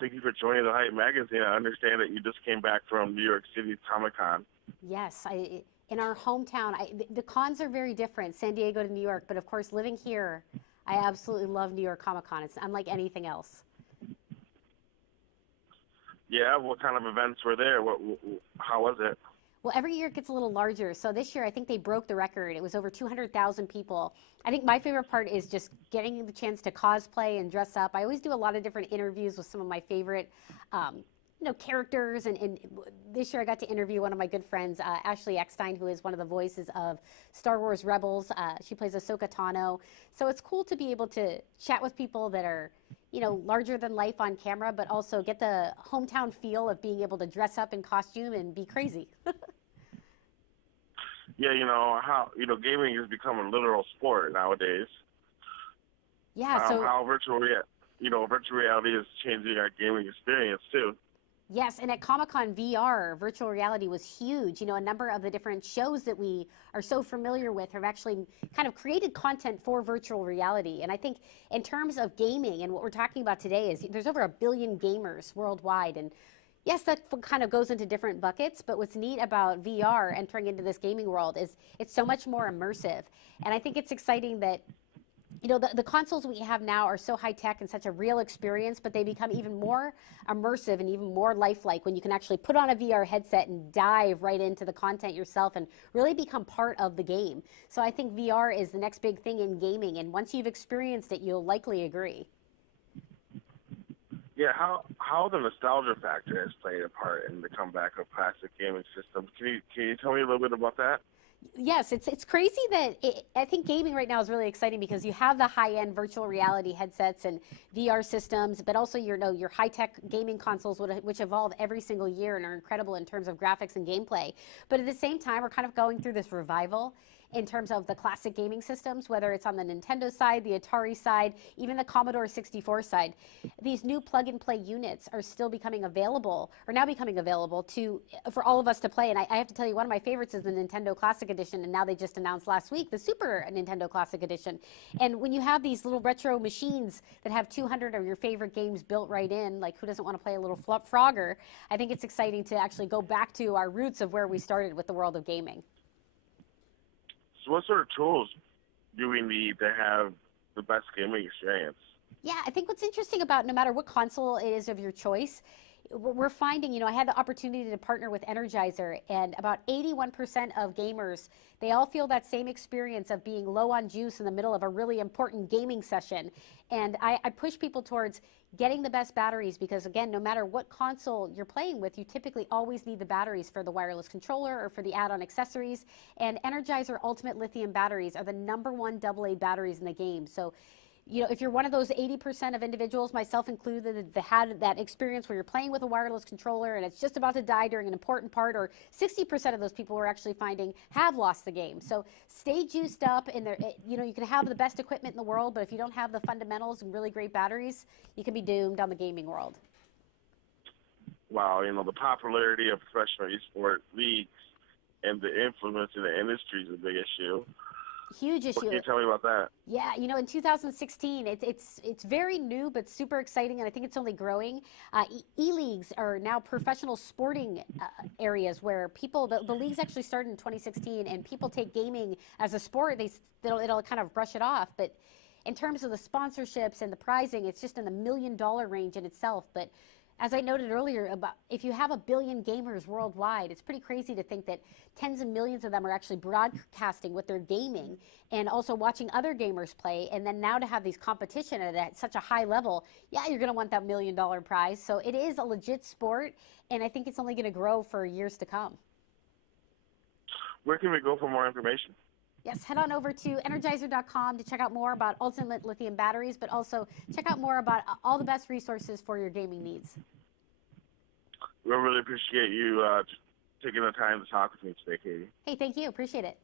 Thank you for joining the Hype Magazine. I understand that you just came back from New York City Comic Con. Yes, in our hometown, the cons are very different, San Diego to New York, but of course, living here, I absolutely love New York Comic Con. It's unlike anything else. Yeah, what kind of events were there? How was it? Well, every year it gets a little larger. So this year, I think they broke the record. It was over 200,000 people. I think my favorite part is just getting the chance to cosplay and dress up. I always do a lot of different interviews with some of my favorite, characters. And this year I got to interview one of my good friends, Ashley Eckstein, who is one of the voices of Star Wars Rebels. She plays Ahsoka Tano. So it's cool to be able to chat with people that are, larger than life on camera, but also get the hometown feel of being able to dress up in costume and be crazy. Yeah, gaming has become a literal sport nowadays. Yeah, so how virtual reality is changing our gaming experience too. yes, and at Comic-Con VR, virtual reality was huge. A number of the different shows that we are so familiar with have actually kind of created content for virtual reality. And I think in terms of gaming, and what we're talking about today is there's over 1 billion gamers worldwide. And yes, that kind of goes into different buckets, but what's neat about VR entering into this gaming world is it's so much more immersive. And I think it's exciting that the consoles we have now are so high tech and such a real experience, but they become even more immersive and even more lifelike when you can actually put on a VR headset and dive right into the content yourself and really become part of the game. So I think VR is the next big thing in gaming, and once you've experienced it, you'll likely agree. Yeah, how the nostalgia factor has played a part in the comeback of classic gaming systems. Can you tell me a little bit about that? Yes, it's crazy that I think gaming right now is really exciting because you have the high-end virtual reality headsets and VR systems, but also your high-tech gaming consoles, which evolve every single year and are incredible in terms of graphics and gameplay. But at the same time, we're kind of going through this revival in terms of the classic gaming systems, whether it's on the Nintendo side, the Atari side, even the Commodore 64 side. These new plug-and-play units are still becoming available, or now becoming available for all of us to play. And I have to tell you, one of my favorites is the Nintendo Classic Edition, and now they just announced last week the Super Nintendo Classic Edition. And when you have these little retro machines that have 200 of your favorite games built right in, like who doesn't want to play a little Frogger, I think it's exciting to actually go back to our roots of where we started with the world of gaming. So what sort of tools do we need to have the best gaming experience? Yeah, I think what's interesting about no matter what console it is of your choice, we're finding, I had the opportunity to partner with Energizer, and about 81% of gamers, they all feel that same experience of being low on juice in the middle of a really important gaming session. And I push people towards getting the best batteries because, again, no matter what console you're playing with, you typically always need the batteries for the wireless controller or for the add-on accessories. And Energizer Ultimate Lithium batteries are the #1 AA batteries in the game. So if you're one of those 80% of individuals, myself included, that had that experience where you're playing with a wireless controller and it's just about to die during an important part, or 60% of those people we're actually finding have lost the game. So stay juiced up, and you can have the best equipment in the world, but if you don't have the fundamentals and really great batteries, you can be doomed on the gaming world. Wow, the popularity of professional eSport leagues and the influence in the industry is a big issue. Huge issue. What can you tell me about that? Yeah, in 2016, it's very new but super exciting, and I think it's only growing. E-leagues are now professional sporting areas where the leagues actually started in 2016, and people take gaming as a sport. It'll kind of brush it off, but in terms of the sponsorships and the prizing, it's just in the $1 million range in itself. But as I noted earlier, if you have 1 billion gamers worldwide, it's pretty crazy to think that tens of millions of them are actually broadcasting what they're gaming and also watching other gamers play. And then now to have these competition at such a high level, yeah, you're going to want that $1 million prize. So it is a legit sport, and I think it's only going to grow for years to come. Where can we go for more information? Yes, head on over to energizer.com to check out more about Ultimate Lithium batteries, but also check out more about all the best resources for your gaming needs. We really appreciate you taking the time to talk with me today, Katie. Hey, thank you. Appreciate it.